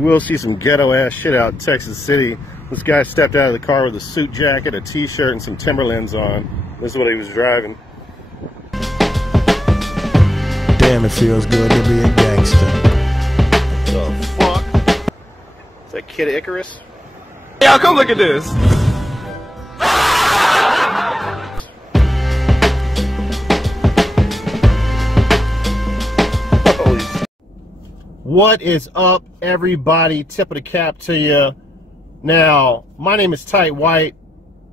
You will see some ghetto ass shit out in Texas City. This guy stepped out of the car with a suit jacket, a t-shirt, and some Timberlands on. This is what he was driving. Damn, it feels good to be a gangster. The fuck? Is that Kid Icarus? Y'all come look at this. What is up, everybody? Tip of the cap to you. Now, my name is Tight White.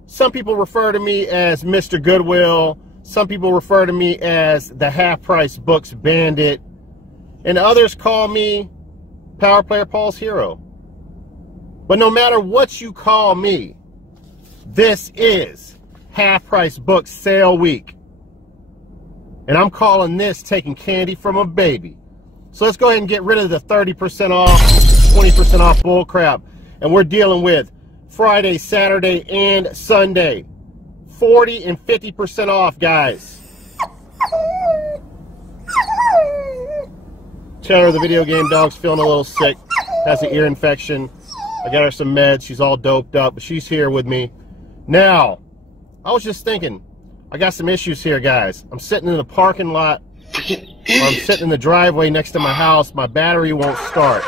Some people refer to me as Mr. Goodwill. Some people refer to me as the Half Price Books Bandit. And others call me Power Player Paul's Hero. But no matter what you call me, this is Half Price Books Sale Week. And I'm calling this taking candy from a baby. So let's go ahead and get rid of the 30% off, 20% off bull crap. And we're dealing with Friday, Saturday, and Sunday. 40 and 50% off, guys. Chandler, the video game dog's feeling a little sick. Has an ear infection. I got her some meds. She's all doped up, but she's here with me. Now, I was just thinking, I got some issues here, guys. I'm sitting in the parking lot. I'm sitting in the driveway next to my house. My battery won't start.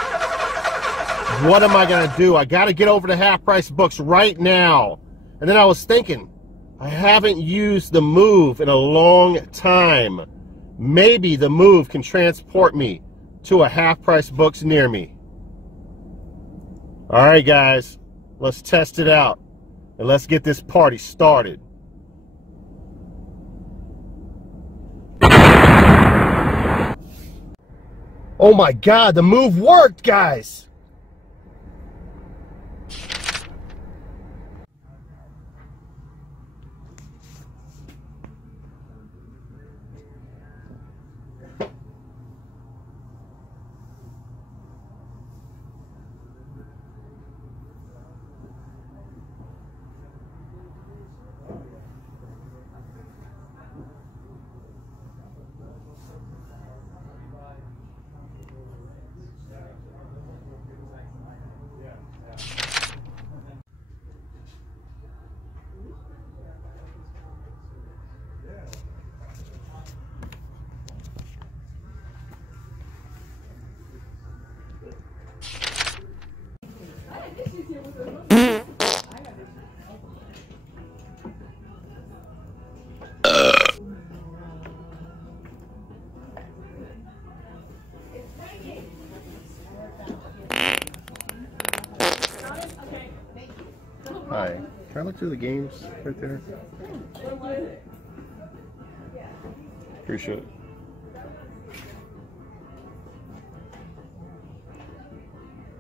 What am I going to do? I got to get over to Half Price Books right now. And then I was thinking, I haven't used the Move in a long time. Maybe the Move can transport me to a Half Price Books near me. All right, guys, let's test it out. And let's get this party started. Oh my God, the Move worked, guys. Hi, can I look through the games right there? Appreciate it.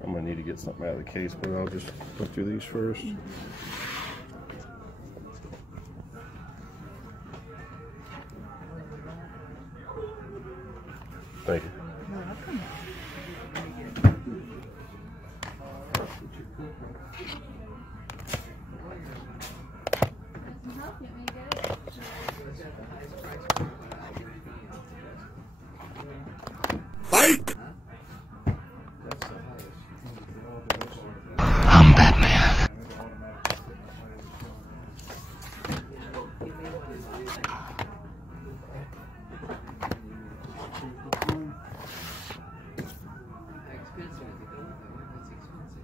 I'm gonna need to get something out of the case, but I'll just look through these first. Thank you. Fight! I'm Batman.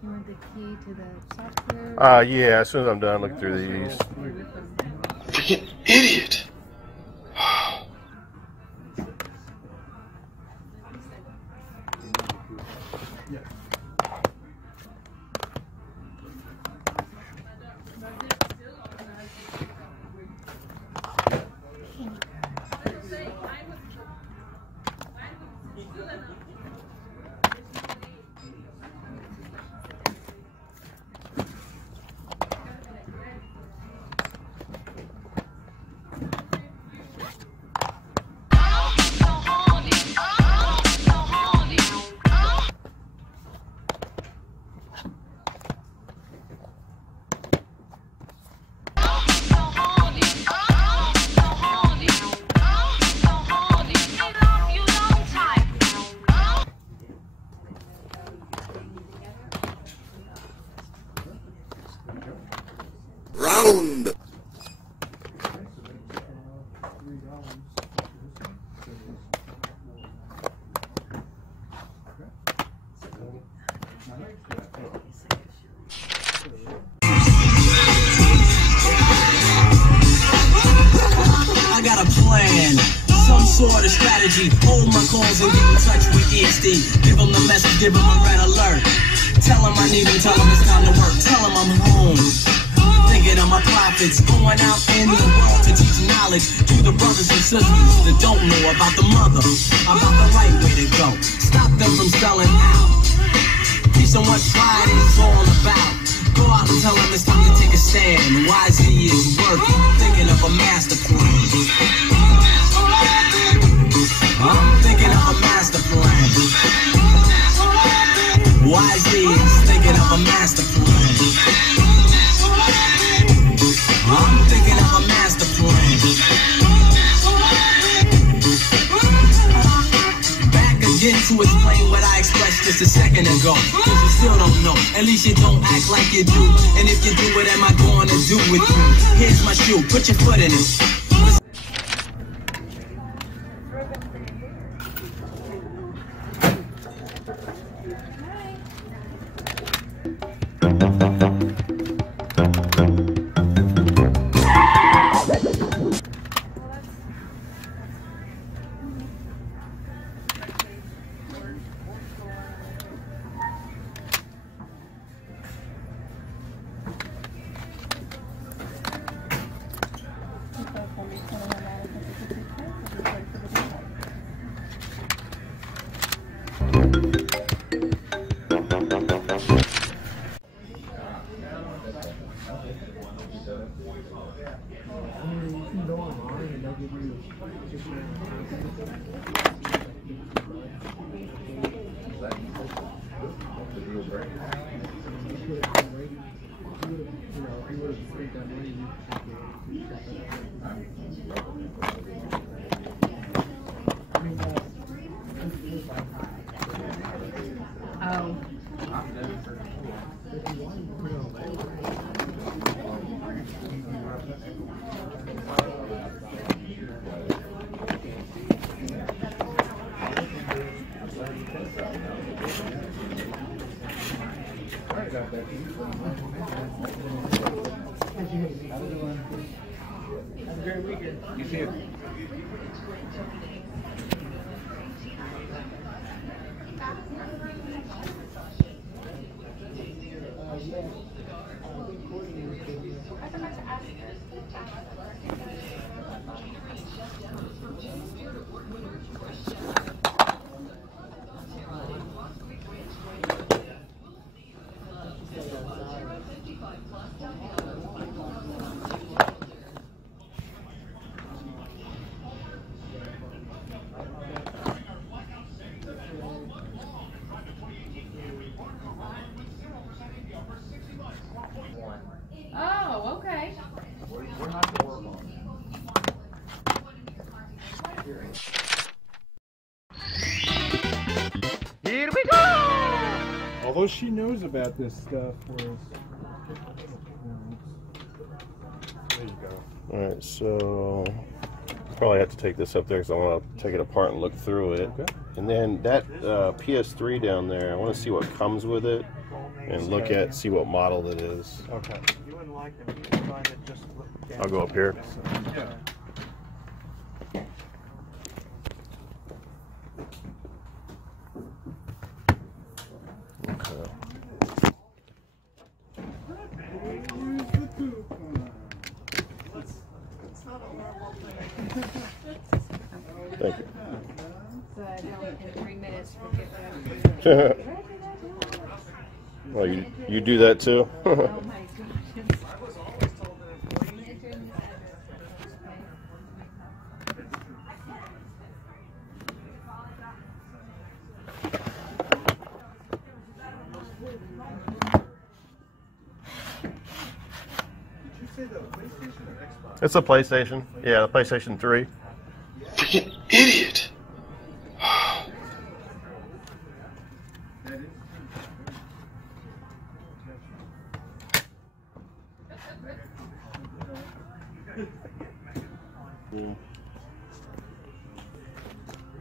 You want the key to the software? Yeah, as soon as I'm done looking through these. Freaking idiot! I got a plan, some sort of strategy. Hold my calls and get in touch with ESD. Give them the message, give them a red alert. Tell them I need them, tell them it's time to work. Tell them I'm home, thinking of my profits. Going out in the world to teach knowledge to the brothers and sisters that don't know about the mother, about the right way to go. Stop them from selling out. Teach them what pride is all about. Go out and tell them it's time to take a stand. YZ is working, thinking of a master plan. I'm thinking of a master plan. YZ is thinking of a master plan. I'm thinking of a master plan. Back again to explain what I expressed just a second ago. Cause you still don't know, at least you don't act like you do. And if you do, what am I going to do with you? Here's my shoe, put your foot in it. Have a great weekend. You too. Oh, okay. We're not going to work on it. Here we go! Although she knows about this stuff, there you go. All right, so probably have to take this up there because I want to take it apart and look through it. Okay. And then that PS3 down there, I want to see what comes with it and look at, see what model it is. Okay. I'll go up here. Yeah. Okay. Thank you. So I don't in 3 minutes forget that. Well, you do that too? Oh my gosh. It's a PlayStation. Yeah, the PlayStation 3. Freaking idiot.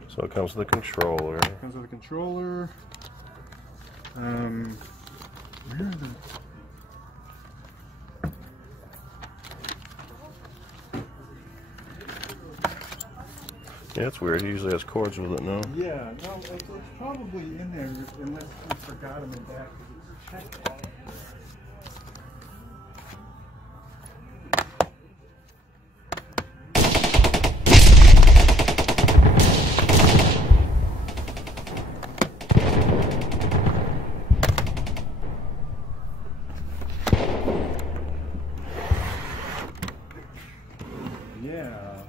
So it comes with a controller. Comes with a controller. Where are the... Yeah, that's weird. He usually has cords with it now. Yeah, no, it's probably in there unless you forgot them in back. Check. Yeah.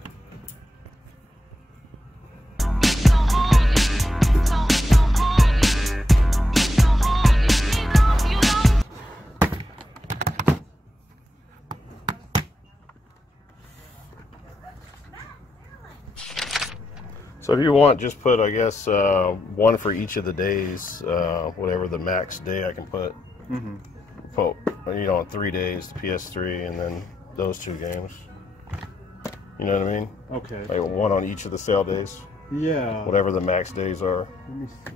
So if you want, just put, I guess, one for each of the days, whatever the max day I can put. Mm-hmm. Put, you know, 3 days to PS3, and then those 2 games. You know what I mean? Okay. Like one on each of the sale days. Yeah. Whatever the max days are. Let me see.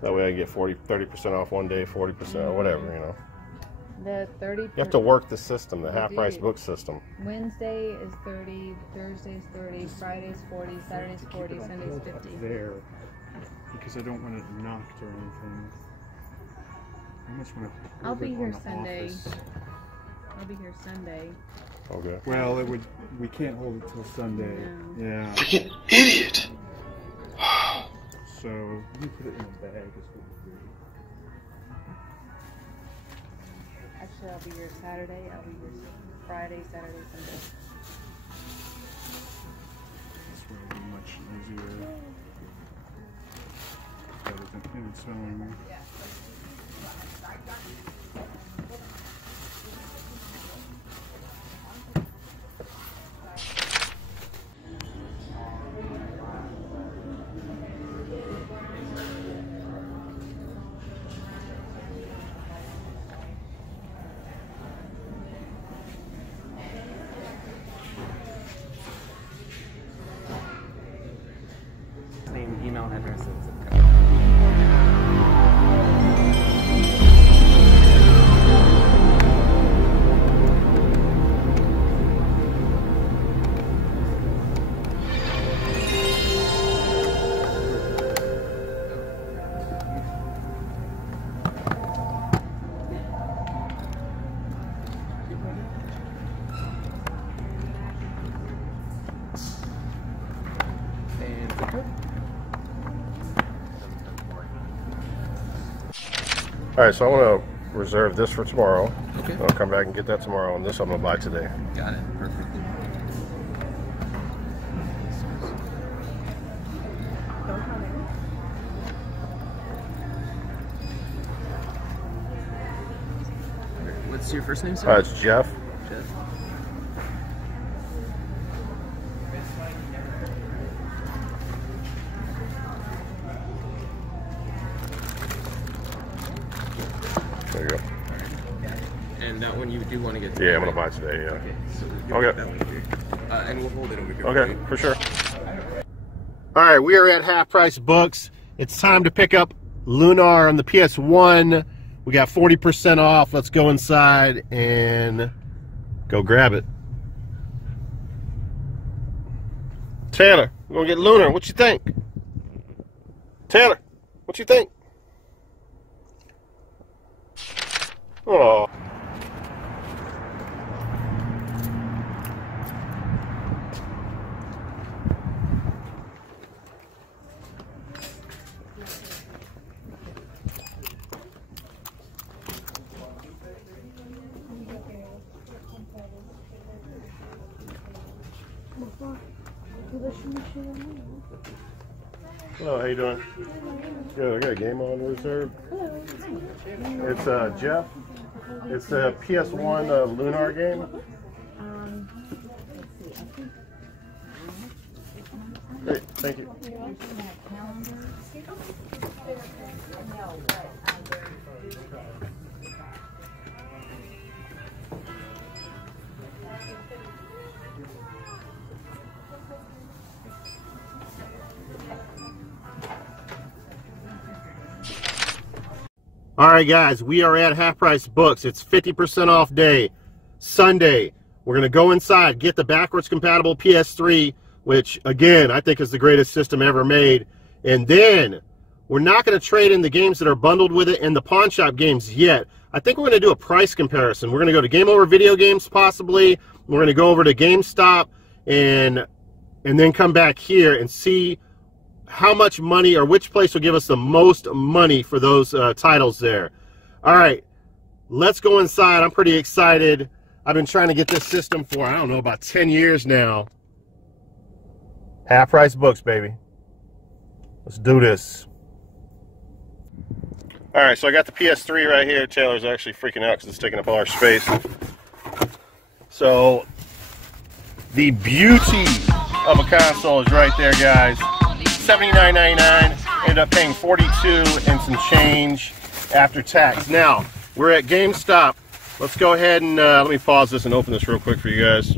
That way I get 30% off one day, 40% or whatever, you know. The 30. You have to work the system, the You half-price do. book system. Wednesday is 30, Thursday's 30, Friday's 40, Saturday's 40, Keep it on Sunday's hold 50. up there because I don't want it knocked or anything. I almost want to I'll hold be it here on the Sunday. office. I'll be here Sunday. Okay. Well, it would. We can't hold it till Sunday. No. Yeah. Freaking idiot. So let me put it in a bag. Is what we do. Actually, I'll be here Saturday. I'll be here Friday, Saturday, Sunday. This way it'll be much easier. Rather than him selling. Name, email addresses. And zip code. All right, so I want to reserve this for tomorrow. Okay. I'll come back and get that tomorrow, and this I'm going to buy today. Got it. Perfect. What's your first name, sir? It's Jeff. Jeff. There you go. And that one you do want to get. Yeah, I'm going to buy it today, yeah. Okay. So you'll Okay. get that one here. And we'll hold it over here. Okay, for sure. All right, we are at Half Price Books. It's time to pick up Lunar on the PS1. We got 40% off. Let's go inside and go grab it. Tanner, we're going to get Lunar. What you think? Tanner, what you think? Oh. Hello, how you doing? Good, I got a game on reserve. It's Jeff. It's the PS1 Lunar game. Great, thank you. All right, guys, we are at Half Price Books. It's 50% off day, Sunday. We're going to go inside, get the backwards compatible PS3, which, again, I think is the greatest system ever made. And then we're not going to trade in the games that are bundled with it and the pawn shop games yet. I think we're going to do a price comparison. We're going to go to Game Over Video Games, possibly. We're going to go over to GameStop and then come back here and see how much money or which place will give us the most money for those titles there. All right, let's go inside. I'm pretty excited. I've been trying to get this system for, I don't know, about 10 years now. Half Price Books, baby. Let's do this. All right, so I got the PS3 right here. Taylor's actually freaking out because it's taking up all our space. So the beauty of a console is right there, guys. $79.99, ended up paying $42 and some change after tax. Now, we're at GameStop. Let's go ahead and let me pause this and open this real quick for you guys.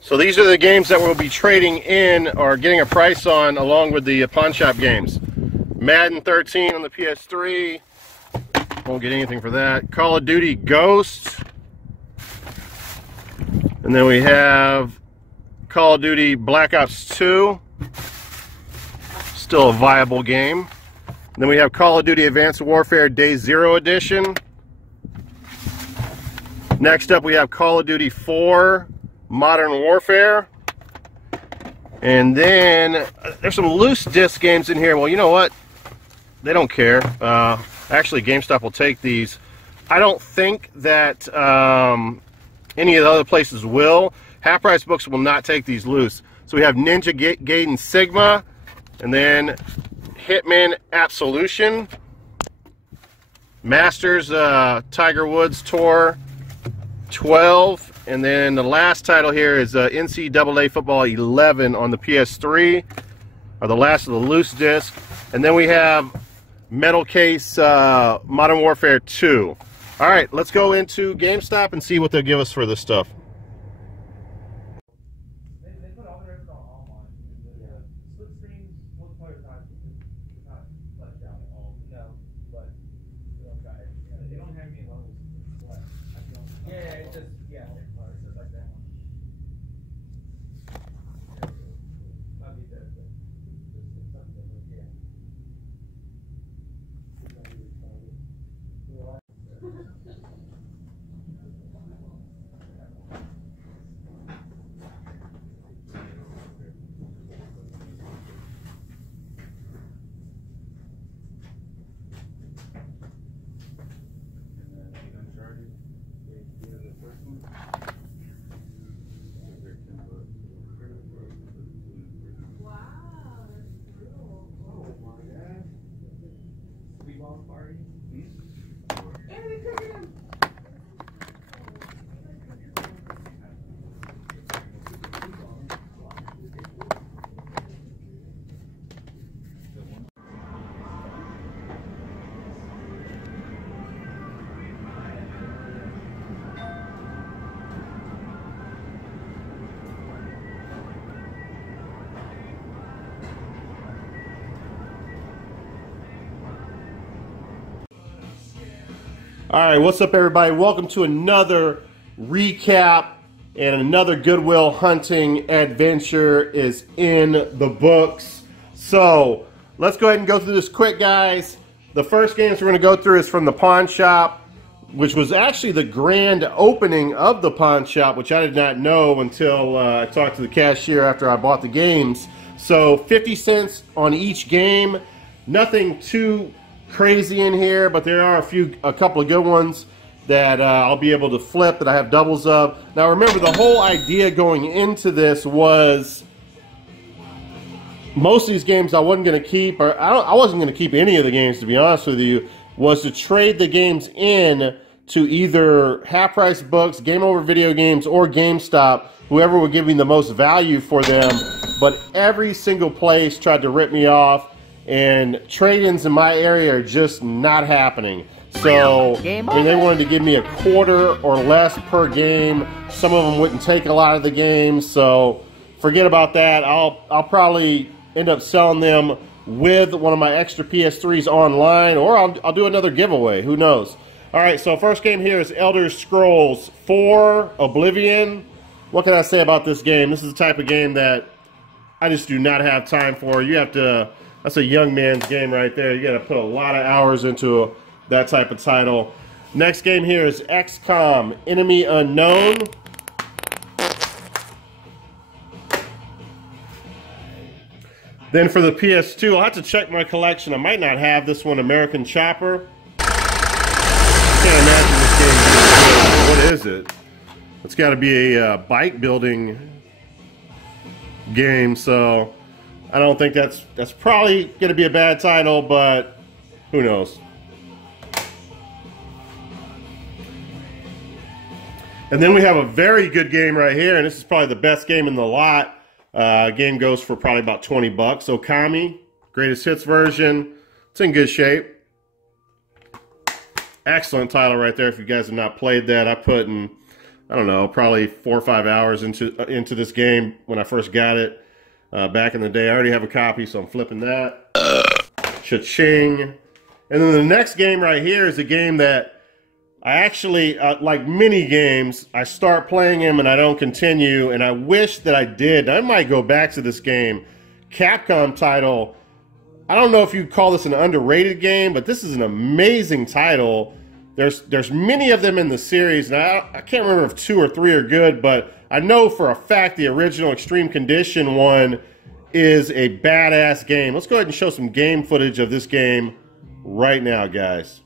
So these are the games that we'll be trading in or getting a price on along with the pawn shop games. Madden 13 on the PS3. Won't get anything for that. Call of Duty Ghosts. And then we have Call of Duty Black Ops 2. Still a viable game. And then we have Call of Duty Advanced Warfare Day Zero Edition. Next up we have Call of Duty 4 Modern Warfare. And then there's some loose disc games in here. Well, you know what? They don't care. Actually, GameStop will take these. I don't think that any of the other places will. Half Price Books will not take these loose. So we have Ninja Gaiden Sigma. And then Hitman Absolution, Masters Tiger Woods Tour 12, and then the last title here is NCAA Football 11 on the PS3, or the last of the loose disc. And then we have Metal Case Modern Warfare 2. All right, let's go into GameStop and see what they'll give us for this stuff. All right, what's up, everybody? Welcome to another recap, and another Goodwill hunting adventure is in the books. So let's go ahead and go through this quick, guys. The first games we're going to go through is from the pawn shop, which was actually the grand opening of the pawn shop, which I did not know until I talked to the cashier after I bought the games. So 50 cents on each game. Nothing too crazy in here, but there are a couple of good ones that I'll be able to flip that I have doubles of. Now remember, the whole idea going into this was most of these games I wasn't going to keep, or I wasn't going to keep any of the games, to be honest with you, was to trade the games in to either Half Price Books, Game Over Video Games, or GameStop, whoever would give me the most value for them. But every single place tried to rip me off, and trade-ins in my area are just not happening. So when they wanted to give me a quarter or less per game, some of them wouldn't take a lot of the games. So forget about that. I'll probably end up selling them with one of my extra PS3s online, or I'll do another giveaway. Who knows? All right, so first game here is Elder Scrolls 4 Oblivion. What can I say about this game? This is the type of game that I just do not have time for. You have to, that's a young man's game right there. You got to put a lot of hours into that type of title. Next game here is XCOM Enemy Unknown. Then for the PS2, I'll have to check my collection. I might not have this one, American Chopper. Can't imagine this game. What is it? It's got to be a bike building game, so I don't think that's probably going to be a bad title, but who knows? And then we have a very good game right here, and this is probably the best game in the lot. Game goes for probably about 20 bucks. Okami, greatest hits version. It's in good shape. Excellent title right there. If you guys have not played that, I put in, I don't know, probably 4 or 5 hours into this game when I first got it back in the day. I already have a copy, so I'm flipping that. Cha-ching. And then the next game right here is a game that I actually, like mini games, I start playing them and I don't continue, and I wish that I did. I might go back to this game. Capcom title. I don't know if you'd call this an underrated game, but this is an amazing title. There's many of them in the series, and I can't remember if 2 or 3 are good, but I know for a fact the original Extreme Condition one is a badass game. Let's go ahead and show some game footage of this game right now, guys.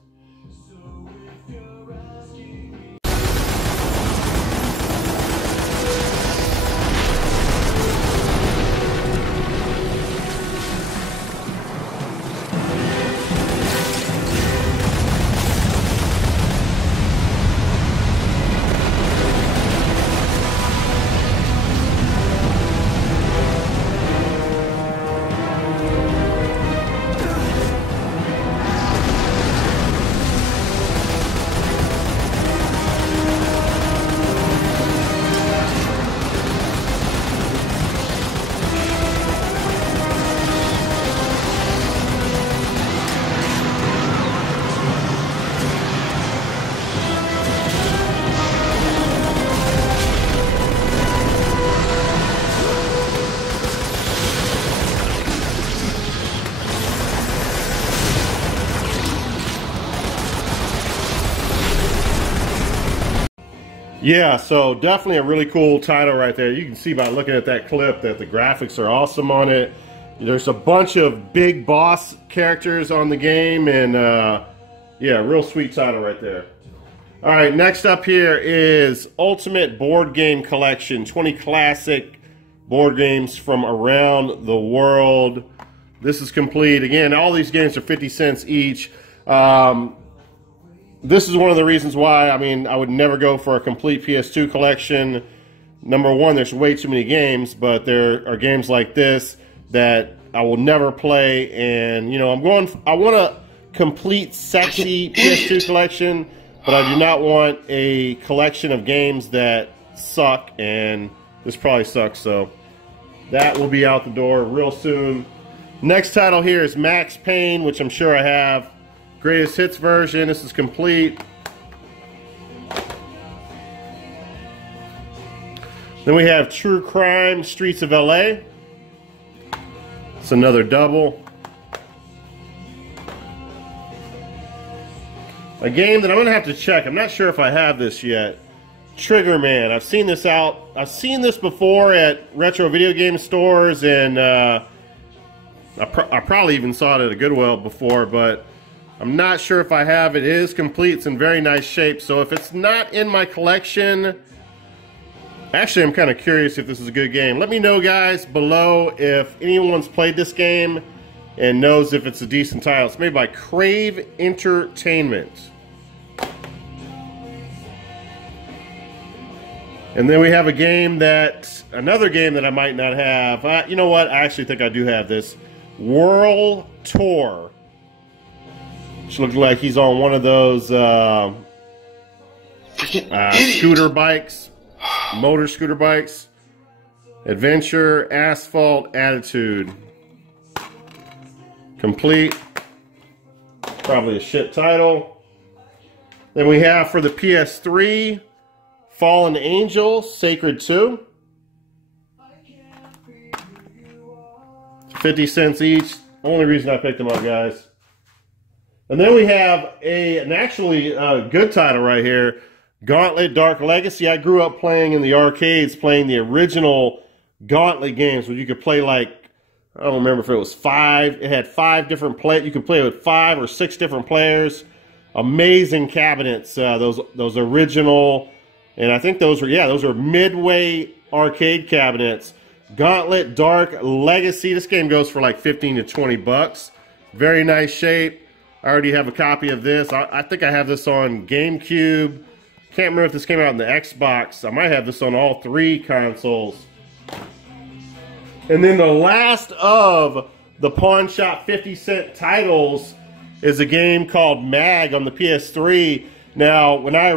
Yeah, so definitely a really cool title right there. You can see by looking at that clip that the graphics are awesome on it. There's a bunch of big boss characters on the game, and yeah, real sweet title right there. All right, next up here is Ultimate Board Game Collection, 20 classic board games from around the world. This is complete. Again, all these games are 50 cents each. This is one of the reasons why, I mean, I would never go for a complete PS2 collection. Number one, there's way too many games, but there are games like this that I will never play. And, you know, I want a complete, sexy PS2 collection, but I do not want a collection of games that suck, and this probably sucks, so that will be out the door real soon. Next title here is Max Payne, which I'm sure I have. Greatest hits version. This is complete. Then we have True Crime Streets of LA. It's another double. A game that I'm gonna have to check. I'm not sure if I have this yet. Trigger Man. I've seen this out. I've seen this before at retro video game stores, and I probably even saw it at a Goodwill before, but I'm not sure if I have it. It is complete. It's in very nice shape. So if it's not in my collection, actually, I'm kind of curious if this is a good game. Let me know, guys, below if anyone's played this game and knows if it's a decent title. It's made by Crave Entertainment. And then we have another game that I might not have. You know what? I actually think I do have this. World Tour. Which looks like he's on one of those scooter bikes, motor scooter bikes. Adventure, Asphalt, Attitude. complete. Probably a shit title. Then we have for the PS3, Fallen Angel, Sacred 2. 50 cents each. Only reason I picked them up, guys. And then we have an actually good title right here, Gauntlet Dark Legacy. I grew up playing in the arcades, playing the original Gauntlet games, where you could play like, I don't remember if it was 5. It had 5 different players. You could play with 5 or 6 different players. Amazing cabinets. Those original, and I think those were Midway arcade cabinets. Gauntlet Dark Legacy. This game goes for like 15 to 20 bucks. Very nice shape. I already have a copy of this. I think I have this on GameCube. Can't remember if this came out in the Xbox. I might have this on all 3 consoles. And then the last of the Pawn Shop 50-cent titles is a game called Mag on the PS3. Now, when I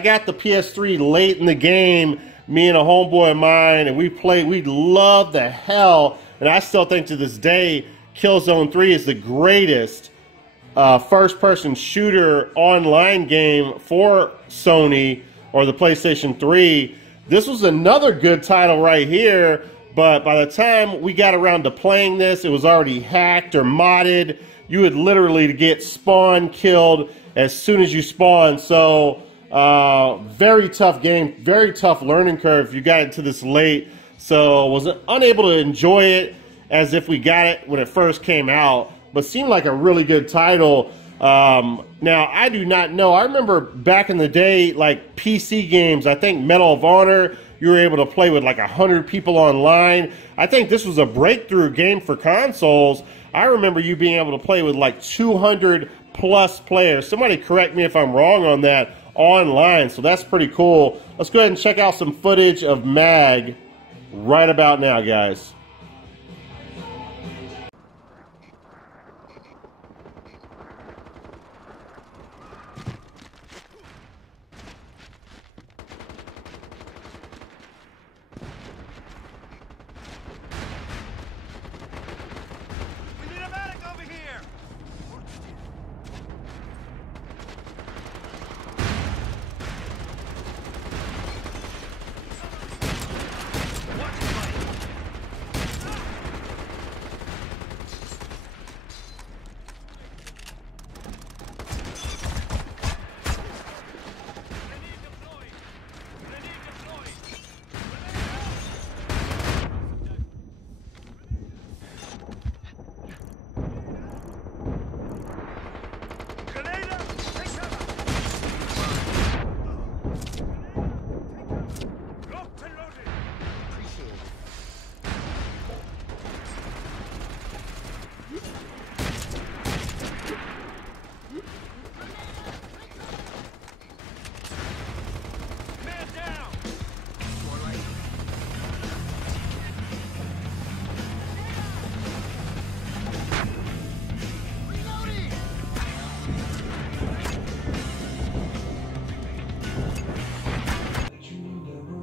got the PS3 late in the game, me and a homeboy of mine, and we loved the hell, and I still think to this day, Killzone 3 is the greatest first-person shooter online game for Sony or the PlayStation 3. This was another good title right here, but by the time we got around to playing this, it was already hacked or modded. You would literally get spawn killed as soon as you spawn. So very tough game, very tough learning curve if you got into this late. So was unable to enjoy it as if we got it when it first came out, but seemed like a really good title. Now, I do not know. I remember back in the day, like PC games, I think Medal of Honor, you were able to play with like 100 people online. I think this was a breakthrough game for consoles. I remember you being able to play with like 200 plus players. Somebody correct me if I'm wrong on that, online. So that's pretty cool. Let's go ahead and check out some footage of Mag right about now, guys.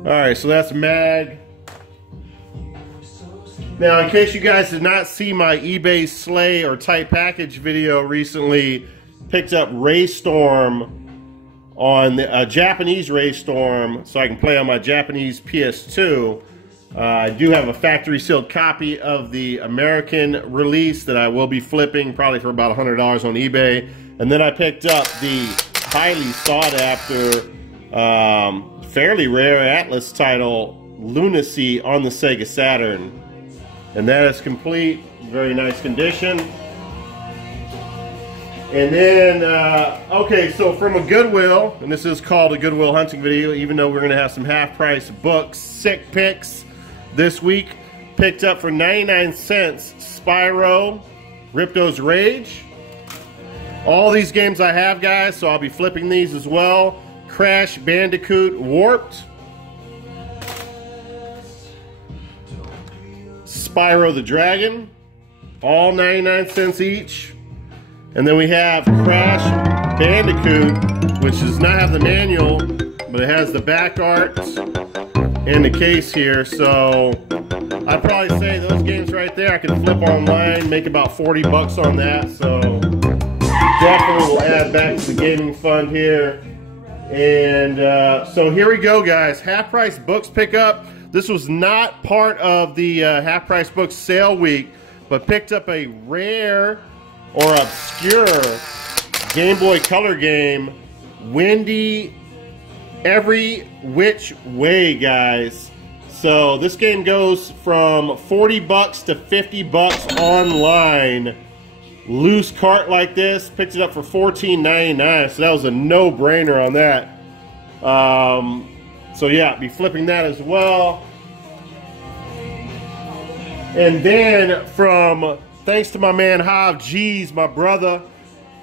Alright, so that's Mag. Now, in case you guys did not see my eBay Slay or Tight Package video recently, picked up Raystorm on a Japanese Raystorm so I can play on my Japanese PS2. I do have a factory sealed copy of the American release that I will be flipping probably for about $100 on eBay. And then I picked up the highly sought after, fairly rare Atlas title, Lunacy on the Sega Saturn. And that is complete, very nice condition. And then, okay, so from a Goodwill, and this is called a Goodwill hunting video, even though we're gonna have some half-price books, sick picks this week. Picked up for 99 cents, Spyro, Ripto's Rage. All these games I have, guys, so I'll be flipping these as well. Crash Bandicoot Warped, Spyro the Dragon, all 99 cents each. And then we have Crash Bandicoot, which does not have the manual, but it has the back art. in the case here. So I'd probably say those games right there I can flip online, make about 40 bucks on that. So definitely will add back to the gaming fund here. And so here we go, guys. Half price books pickup. This was not part of the half price books sale week, but picked up a rare or obscure Game Boy Color game, Windy Every Which Way, guys. So this game goes from 40 bucks to 50 bucks online. Loose cart like this, picked it up for $14.99, so that was a no-brainer on that. So yeah, be flipping that as well. And then thanks to my man Hav G's, my brother,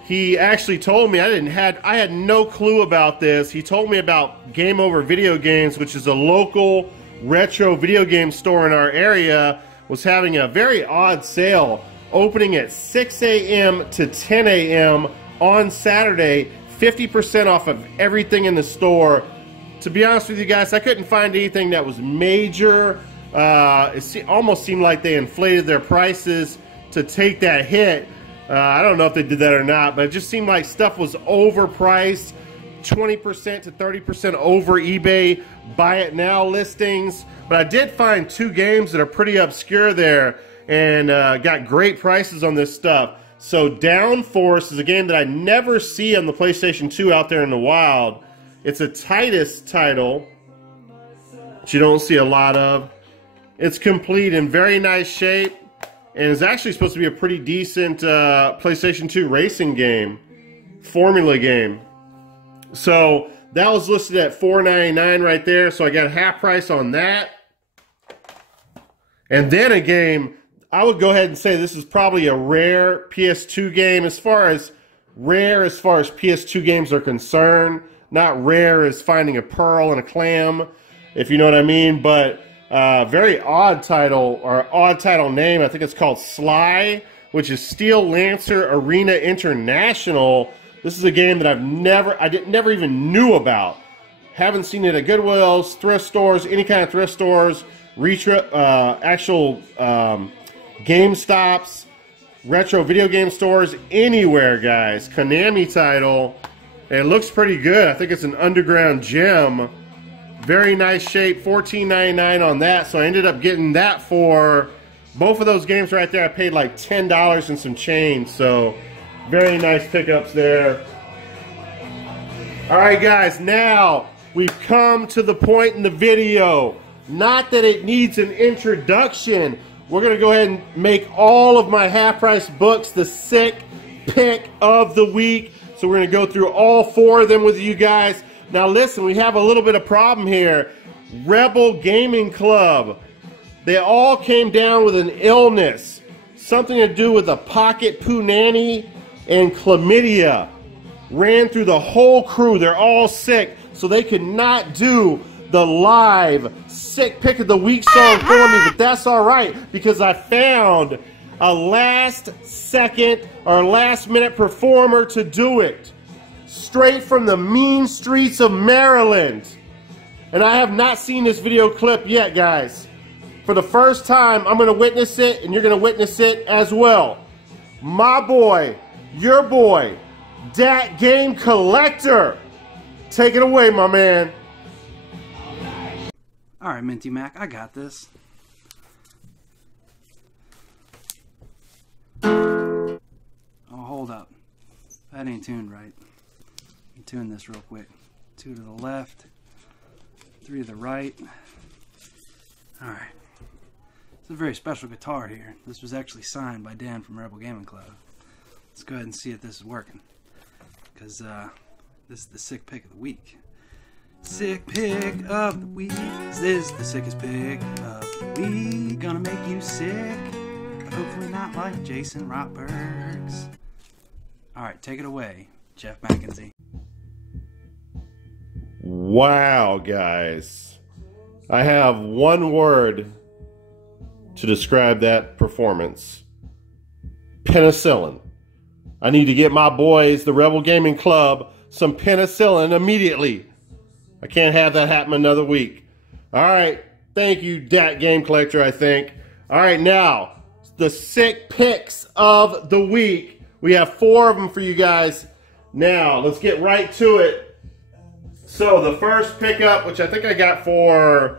he actually told me, I had no clue about this. He told me about Game Over Video Games, which is a local retro video game store in our area, was having a very odd sale, opening at 6 a.m. to 10 a.m. on Saturday, 50% off of everything in the store. To be honest with you guys, I couldn't find anything that was major. It almost seemed like they inflated their prices to take that hit. I don't know if they did that or not, but it just seemed like stuff was overpriced, 20% to 30% over eBay buy it now listings. But I did find 2 games that are pretty obscure there, and got great prices on this stuff. So Downforce is a game that I never see on the PlayStation 2 out there in the wild. It's a Titus title that you don't see a lot of. It's complete in very nice shape, and it's actually supposed to be a pretty decent PlayStation 2 racing game, formula game. So that was listed at $4.99 right there, so I got half price on that. And then a game, I would go ahead and say this is probably a rare PS2 game as far as PS2 games are concerned. Not rare as finding a pearl and a clam, if you know what I mean, but very odd title, or odd title name. I think it's called Sly, which is Steel Lancer Arena International. This is a game that I never even knew about. Haven't seen it at Goodwills, thrift stores, any kind of thrift stores, actual GameStops, retro video game stores, anywhere, guys. Konami title. It looks pretty good. I think it's an underground gem. Very nice shape. $14.99 on that. So I ended up getting that for both of those games right there. I paid like $10 and some change. So very nice pickups there. All right, guys. Now we've come to the point in the video. Not that it needs an introduction. We're going to go ahead and make all of my half-price books the sick pick of the week. So we're going to go through all 4 of them with you guys. Now listen, we have a little bit of problem here. Rebel Gaming Club. They all came down with an illness. Something to do with a pocket punani and chlamydia. Ran through the whole crew. They're all sick. So they could not do the live sick pick of the week song for me. But that's all right, because I found a last-second or last-minute performer to do it. Straight from the mean streets of Maryland. And I have not seen this video clip yet, guys. For the first time, I'm going to witness it, and you're going to witness it as well. My boy, your boy, Dat Game Collector. Take it away, my man. Alright, Minty Mac, I got this. Oh, hold up. That ain't tuned right. Let me tune this real quick. 2 to the left, 3 to the right. Alright. It's a very special guitar here. This was actually signed by Dan from Rebel Gaming Club. Let's go ahead and see if this is working, because this is the sick pick of the week. Sick pick of the week. This is the sickest pick of the week. Gonna make you sick, but hopefully not like Jason Rotberg's. Alright, take it away, Jeff McKenzie. Wow, guys. I have one word to describe that performance. Penicillin. I need to get my boys, the Rebel Gaming Club, some penicillin immediately. I can't have that happen another week. All right. Thank you, Dat Game Collector, I think. All right, now, the sick picks of the week. We have 4 of them for you guys. Now, let's get right to it. So, the first pickup, which I think I got for,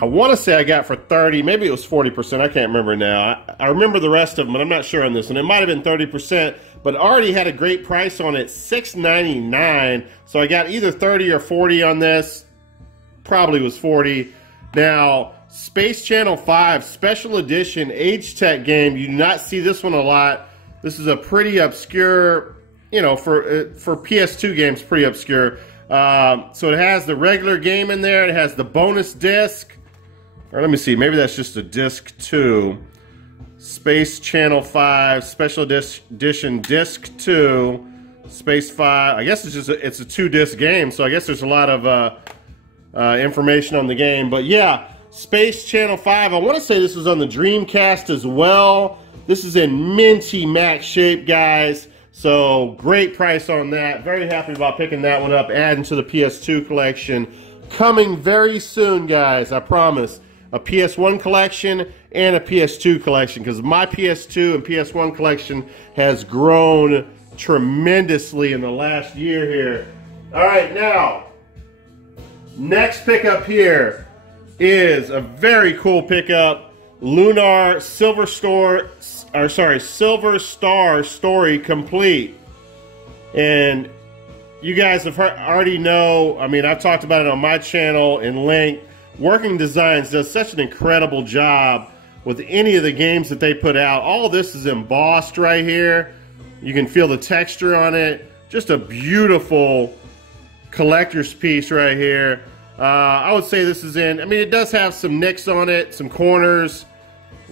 I want to say I got for 30, maybe it was 40%, I can't remember now. I remember the rest of them, but I'm not sure on this one. It might have been 30%, but already had a great price on it, $6.99. So I got either 30 or 40 on this. Probably was 40. Now, Space Channel 5 Special Edition Age Tech game. You do not see this one a lot. This is a pretty obscure, you know, for PS2 games, pretty obscure. So it has the regular game in there. It has the bonus disc. Or let me see, maybe that's just a disc 2. Space Channel 5 Special Edition Disc 2. Space 5. I guess it's a 2-disc game, so I guess there's a lot of information on the game. But yeah, Space Channel 5. I want to say this was on the Dreamcast as well. This is in minty max shape, guys. So great price on that. Very happy about picking that one up, adding to the PS2 collection. Coming very soon, guys, I promise. A PS1 collection and a PS2 collection, because my PS2 and PS1 collection has grown tremendously in the last year here. All right, now, next pickup here is a very cool pickup. Lunar Silver Star Story Complete. And you guys have already know, I mean, I've talked about it on my channel in length. Working Designs does such an incredible job with any of the games that they put out. All of this is embossed right here. You can feel the texture on it. Just a beautiful collector's piece right here. I would say this is in, I mean, it does have some nicks on it, some corners,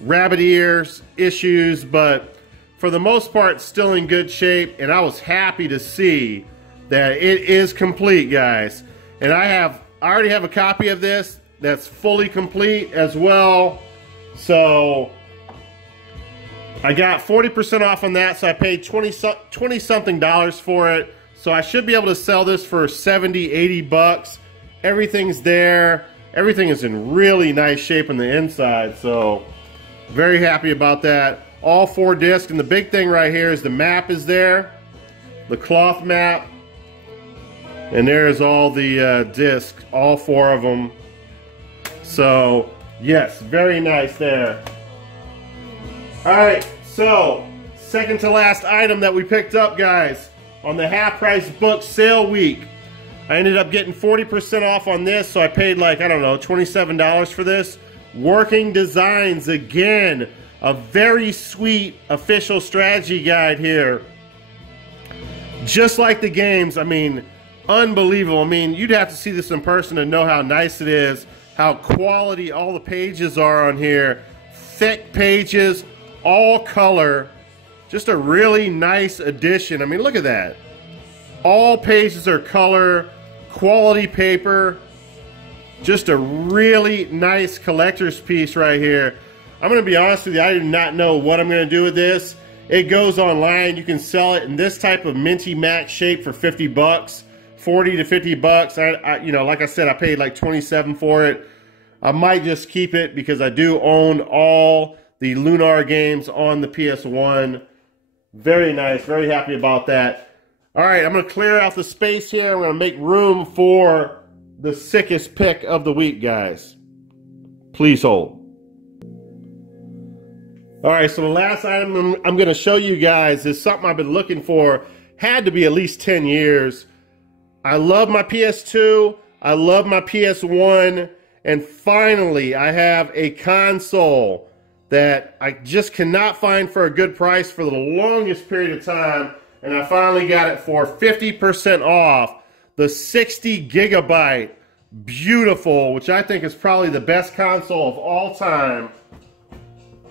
rabbit ears issues, but for the most part, still in good shape. And I was happy to see that it is complete, guys. And I already have a copy of this that's fully complete as well. So I got 40% off on that, so I paid 20 something dollars for it. So I should be able to sell this for 70, 80 bucks. Everything's there. Everything is in really nice shape on the inside, so very happy about that. All 4 discs, and the big thing right here is the map is there, the cloth map, and there's all the discs, all 4 of them. So yes, very nice there. All right, so second to last item that we picked up, guys, on the half price book sale week. I ended up getting 40% off on this, so I paid like, I don't know, $27 for this. Working Designs, again, a very sweet official strategy guide here. Just like the games, I mean, unbelievable. I mean, you'd have to see this in person to know how nice it is, how quality all the pages are on here. Thick pages, all color. Just a really nice addition. I mean, look at that. All pages are color, quality paper. Just a really nice collector's piece right here. I'm going to be honest with you, I do not know what I'm going to do with this. It goes online. You can sell it in this type of minty matte shape for 50 bucks. 40 to 50 bucks. You know, like I said, I paid like 27 for it. I might just keep it because I do own all the Lunar games on the PS1. Very nice. Very happy about that. All right, I'm going to clear out the space here. I'm going to make room for the sickest pick of the week, guys. Please hold. All right, so the last item I'm going to show you guys is something I've been looking for. Had to be at least 10 years. I love my PS2. I love my PS1. And finally, I have a console that I just cannot find for a good price for the longest period of time. And I finally got it for 50% off. The 60 gigabyte, beautiful, which I think is probably the best console of all time.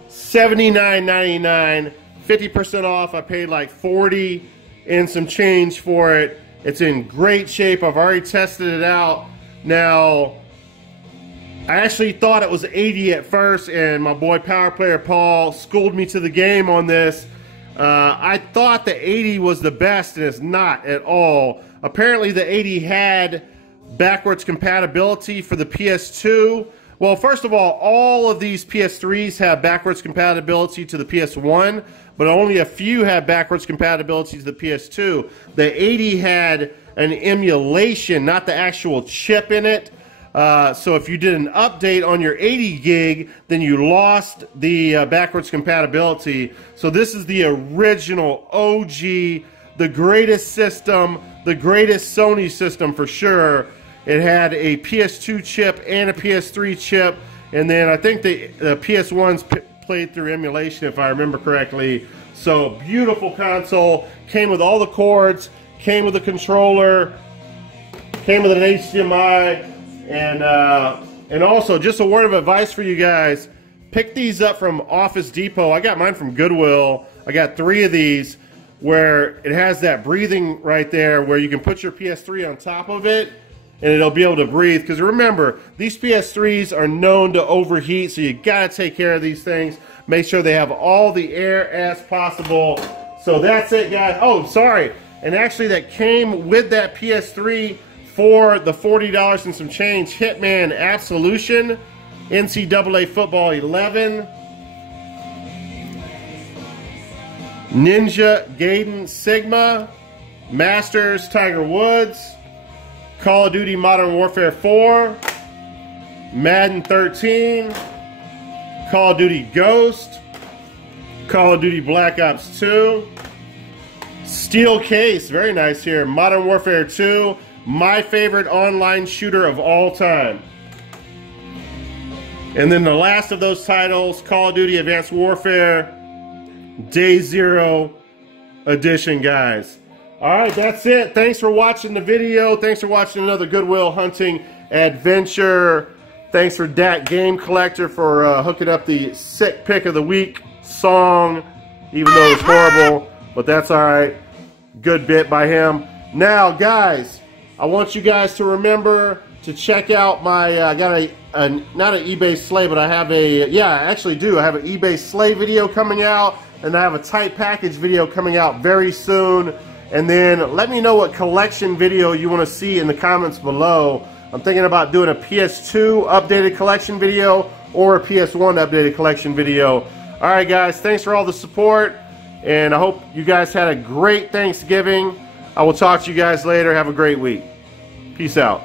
$79.99, 50% off. I paid like $40 and some change for it. It's in great shape. I've already tested it out. Now, I actually thought it was 80 at first, and my boy Power Player Paul schooled me to the game on this. I thought the 80 was the best, and it's not at all. Apparently the 80 had backwards compatibility for the PS2. Well, first of all of these PS3s have backwards compatibility to the PS1, but only a few have backwards compatibility to the PS2. The 80 had an emulation, not the actual chip in it. So if you did an update on your 80 gig, then you lost the backwards compatibility. So this is the original OG, the greatest system, the greatest Sony system for sure. It had a PS2 chip and a PS3 chip, and then I think the PS1s played through emulation, if I remember correctly. So beautiful console, came with all the cords, came with a controller, came with an HDMI. And also, just a word of advice for you guys, pick these up from Office Depot. I got mine from Goodwill. I got 3 of these where it has that breathing right there where you can put your PS3 on top of it and it'll be able to breathe. Because remember, these PS3s are known to overheat, so you got to take care of these things. Make sure they have all the air as possible. So that's it, guys. Oh, sorry. And actually, that came with that PS3 for the $40 and some change. Hitman Absolution, NCAA Football 11, Ninja Gaiden Sigma, Masters Tiger Woods, Call of Duty Modern Warfare 4, Madden 13, Call of Duty Ghost, Call of Duty Black Ops 2, Steel Case, very nice here, Modern Warfare 2, my favorite online shooter of all time. And then the last of those titles, Call of Duty Advanced Warfare, Day Zero Edition, guys. Alright, that's it. Thanks for watching the video. Thanks for watching another Goodwill Hunting adventure. Thanks for Dat Game Collector for hooking up the Sick Pick of the Week song, even though it's horrible, but that's alright. Good bit by him. Now, guys, I want you guys to remember to check out my, I got not an eBay Slay, but I have a, yeah, I actually do. I have an eBay Slay video coming out, and I have a tight package video coming out very soon. And then let me know what collection video you want to see in the comments below. I'm thinking about doing a PS2 updated collection video or a PS1 updated collection video. All right, guys, thanks for all the support, and I hope you guys had a great Thanksgiving. I will talk to you guys later. Have a great week. Peace out.